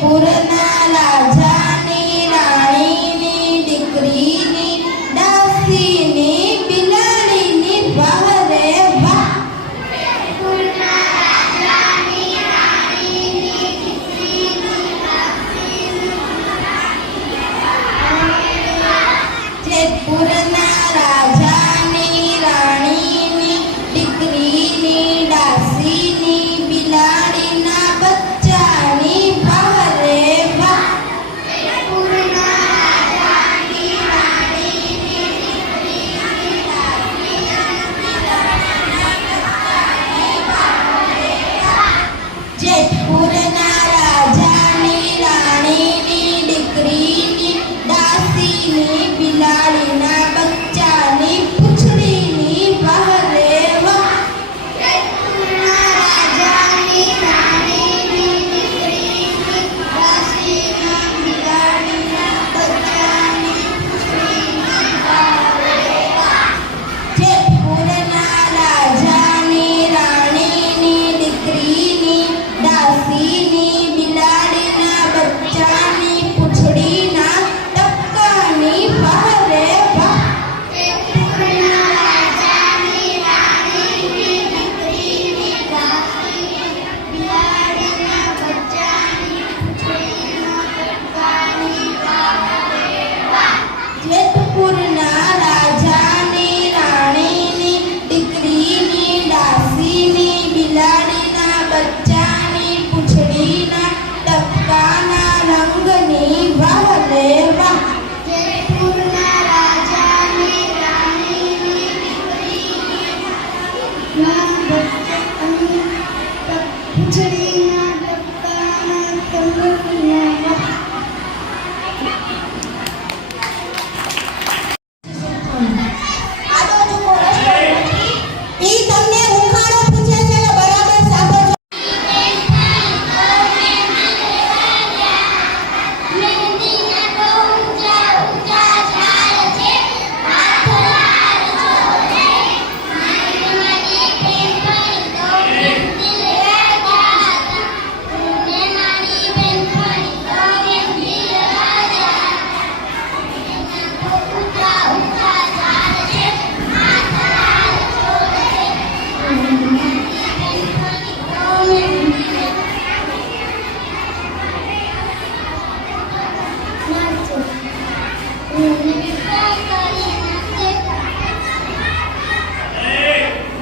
पूर्णाला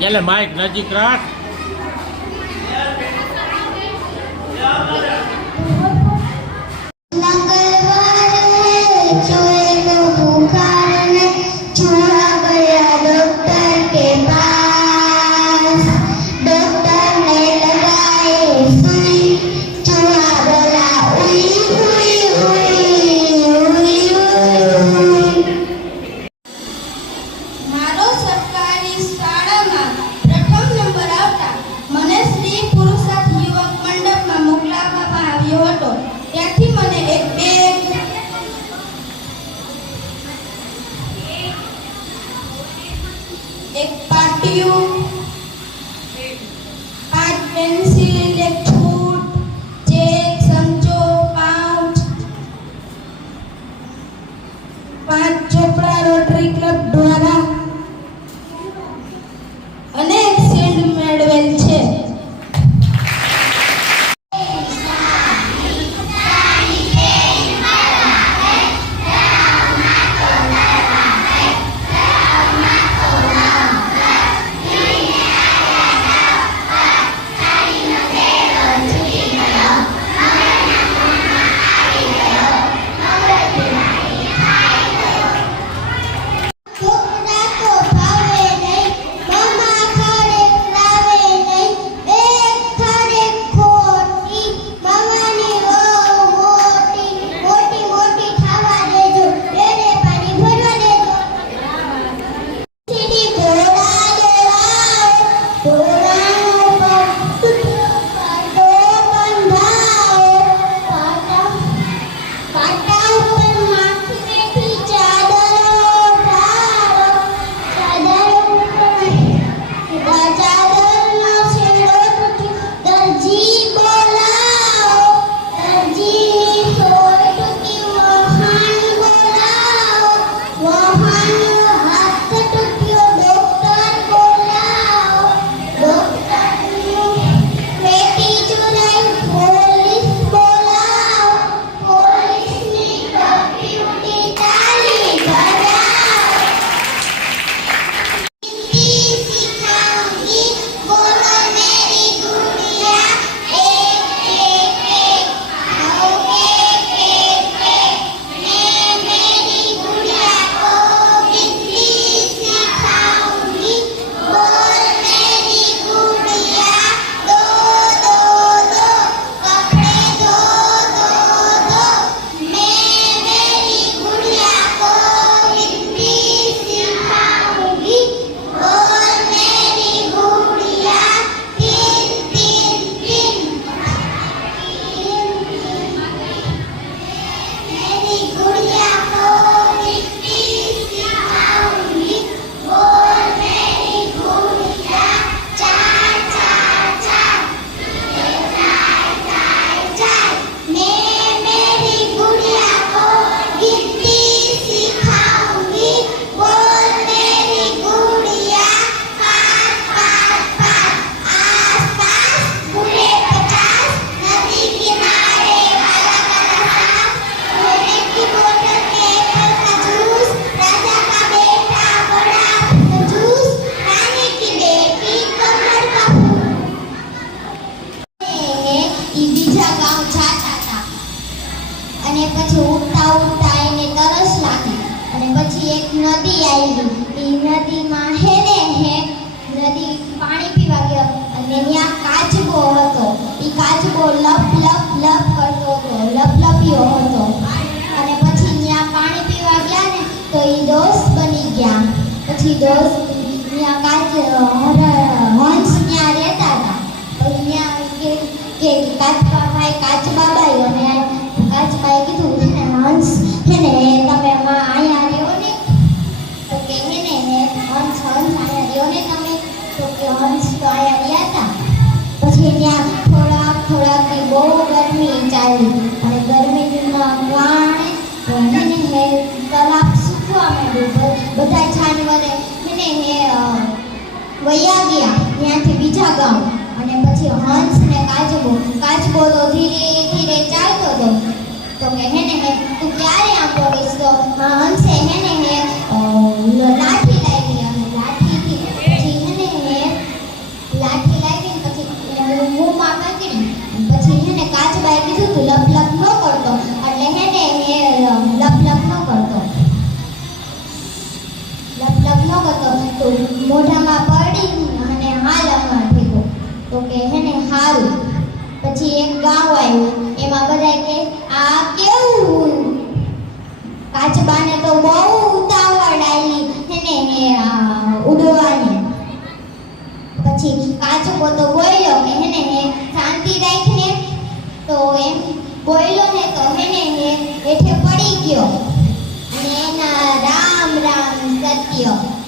Yellow Mike, Nagy Crash. તમે હંસ તો અહીંયા રહ્યા હતા. પછી ત્યાં થોડાક થોડાક બહુ ગરમી ચાલી. અને ગરમીમાં પ્રાણ ને તલાબ સૂકવા માંડ્યું. બધા વૈયા ગયા ત્યાંથી બીજા ગામ અને પછી હંસ ને કાચબો કાચબો તો ધીરે ધીરે ચાલતો હતો તો કે હે ને હે તું ક્યારે આમ પડીશ તો હંસે હે ને હે લાઠી લાવી અને લાઠી પછી હે ને હે લાઠી લાવી પછી મોંમાં પકડી પછી હે ને કાચબાએ કીધું તું લપ લપ ન કરતો એટલે હે ને હે લપ લપ ન કરતો લપ લપ ન કરતો તો મોઢા તો કે હે ને સારું પછી એક ગાંવ આવ્યું એમાં બધા કે આ કેવું? કાચબાને તો બહુ ઉતાવળ આવી હે ને ઉડવાની. પછી કાચબો તો બોલ્યો કે હે ને હે, શાંતિ રાખીને. તો એમ બોલ્યો ને તો હે ને એઠે પડી ગયો. અને એના રામ રામ સત્ય.